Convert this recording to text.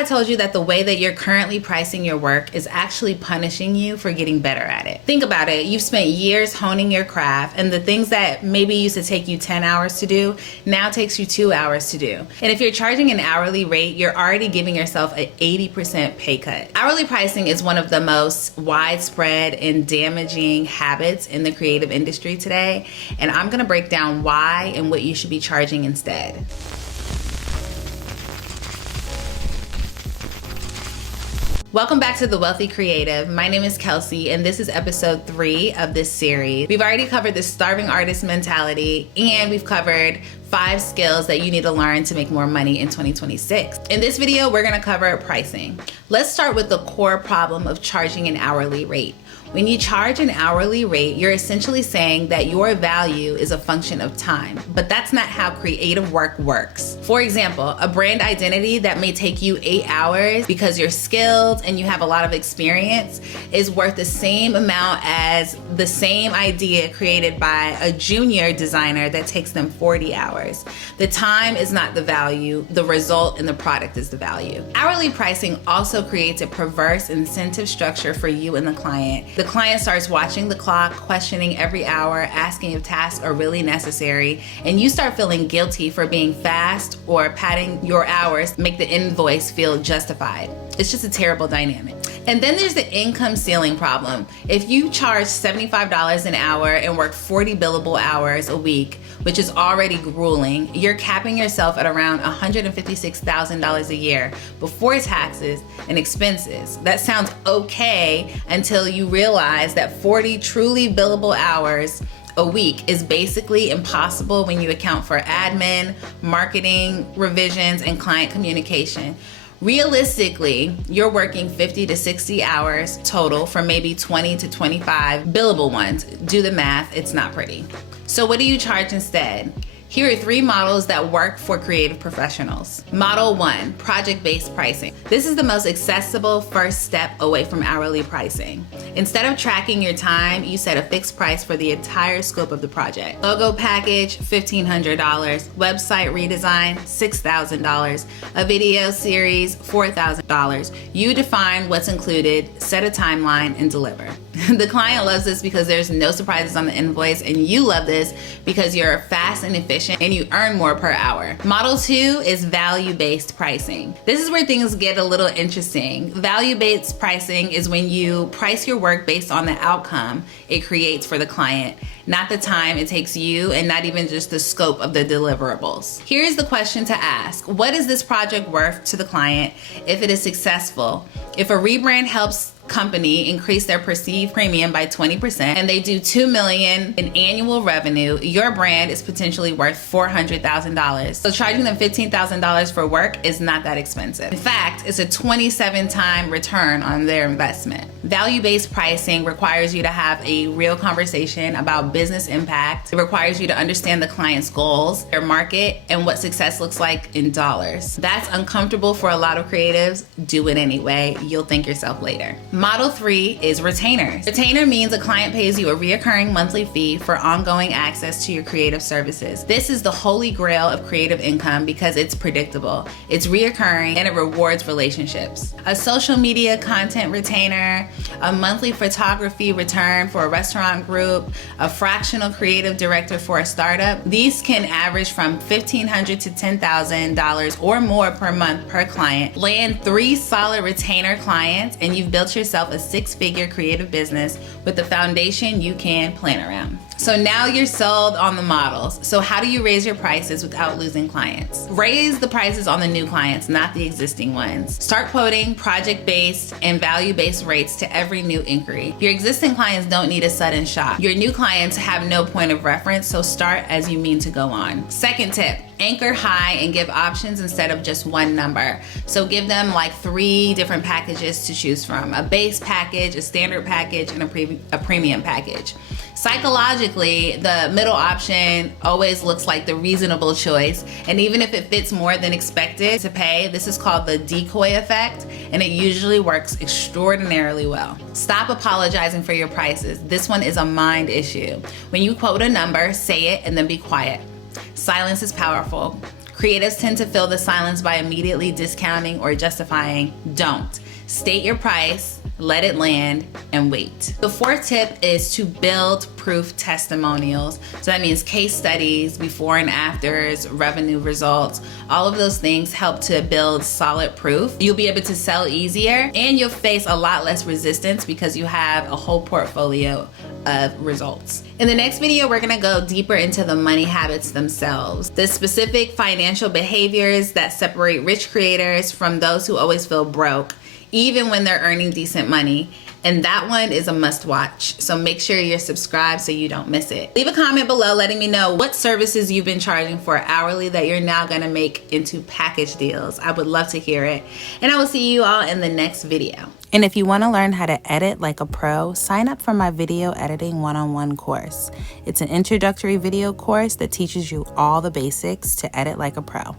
I told you that the way that you're currently pricing your work is actually punishing you for getting better at it. Think about it. You've spent years honing your craft, and the things that maybe used to take you 10 hours to do now takes you 2 hours to do. And if you're charging an hourly rate, you're already giving yourself an 80% pay cut. Hourly pricing is one of the most widespread and damaging habits in the creative industry today, and I'm gonna break down why and what you should be charging instead. Welcome back to The Wealthy Creative. My name is Kelsey, and this is episode 3 of this series. We've already covered the starving artist mentality, and we've covered 5 skills that you need to learn to make more money in 2026. In this video, we're gonna cover pricing. Let's start with the core problem of charging an hourly rate. When you charge an hourly rate, you're essentially saying that your value is a function of time, but that's not how creative work works. For example, a brand identity that may take you 8 hours because you're skilled and you have a lot of experience is worth the same amount as the same idea created by a junior designer that takes them 40 hours. The time is not the value, the result and the product is the value. Hourly pricing also creates a perverse incentive structure for you and the client. The client starts watching the clock, questioning every hour, asking if tasks are really necessary, and you start feeling guilty for being fast or padding your hours make the invoice feel justified. It's just a terrible dynamic. And then there's the income ceiling problem. If you charge $75 an hour and work 40 billable hours a week, which is already grueling, you're capping yourself at around $156,000 a year before taxes and expenses. That sounds okay until you realize that 40 truly billable hours a week is basically impossible when you account for admin, marketing, revisions, and client communication. Realistically, you're working 50 to 60 hours total for maybe 20 to 25 billable ones. Do the math, it's not pretty. So what do you charge instead? Here are 3 models that work for creative professionals. Model 1, project-based pricing. This is the most accessible first step away from hourly pricing. Instead of tracking your time, you set a fixed price for the entire scope of the project. Logo package, $1,500. Website redesign, $6,000. A video series, $4,000. You define what's included, set a timeline, and deliver. The client loves this because there's no surprises on the invoice, and you love this because you're fast and efficient and you earn more per hour. Model 2 is value-based pricing. This is where things get a little interesting. Value-based pricing is when you price your work based on the outcome it creates for the client, not the time it takes you and not even just the scope of the deliverables. Here's the question to ask. What is this project worth to the client if it is successful? If a rebrand helps company increase their perceived premium by 20% and they do $2 million in annual revenue, your brand is potentially worth $400,000. So charging them $15,000 for work is not that expensive. In fact, it's a 27-time return on their investment. Value-based pricing requires you to have a real conversation about business impact. It requires you to understand the client's goals, their market, and what success looks like in dollars. That's uncomfortable for a lot of creatives. Do it anyway. You'll thank yourself later. Model 3 is retainers. Retainer means a client pays you a reoccurring monthly fee for ongoing access to your creative services. This is the holy grail of creative income because it's predictable, it's reoccurring, and it rewards relationships. A social media content retainer, a monthly photography return for a restaurant group, a fractional creative director for a startup. These can average from $1,500 to $10,000 or more per month per client. Land 3 solid retainer clients and you've built yourself a 6-figure creative business with the foundation you can plan around. So now you're sold on the models. So how do you raise your prices without losing clients? Raise the prices on the new clients, not the existing ones. Start quoting project-based and value-based rates to every new inquiry. Your existing clients don't need a sudden shock. Your new clients have no point of reference, so start as you mean to go on. Second tip, anchor high and give options instead of just one number. So give them like 3 different packages to choose from: a base package, a standard package, and a premium package. Psychologically, the middle option always looks like the reasonable choice, and even if it fits more than expected to pay, this is called the decoy effect, and it usually works extraordinarily well. Stop apologizing for your prices. This one is a mind issue. When you quote a number, say it and then be quiet. Silence is powerful. Creatives tend to fill the silence by immediately discounting or justifying. Don't. State your price, let it land, and wait. The fourth tip is to build proof testimonials. So that means case studies, before and afters, revenue results. All of those things help to build solid proof. You'll be able to sell easier and you'll face a lot less resistance because you have a whole portfolio of results. In the next video, we're gonna go deeper into the money habits themselves, the specific financial behaviors that separate rich creators from those who always feel broke, even when they're earning decent money. And that one is a must watch. So make sure you're subscribed so you don't miss it. Leave a comment below letting me know what services you've been charging for hourly that you're now gonna make into package deals. I would love to hear it. And I will see you all in the next video. And if you wanna learn how to edit like a pro, sign up for my video editing one-on-one course. It's an introductory video course that teaches you all the basics to edit like a pro.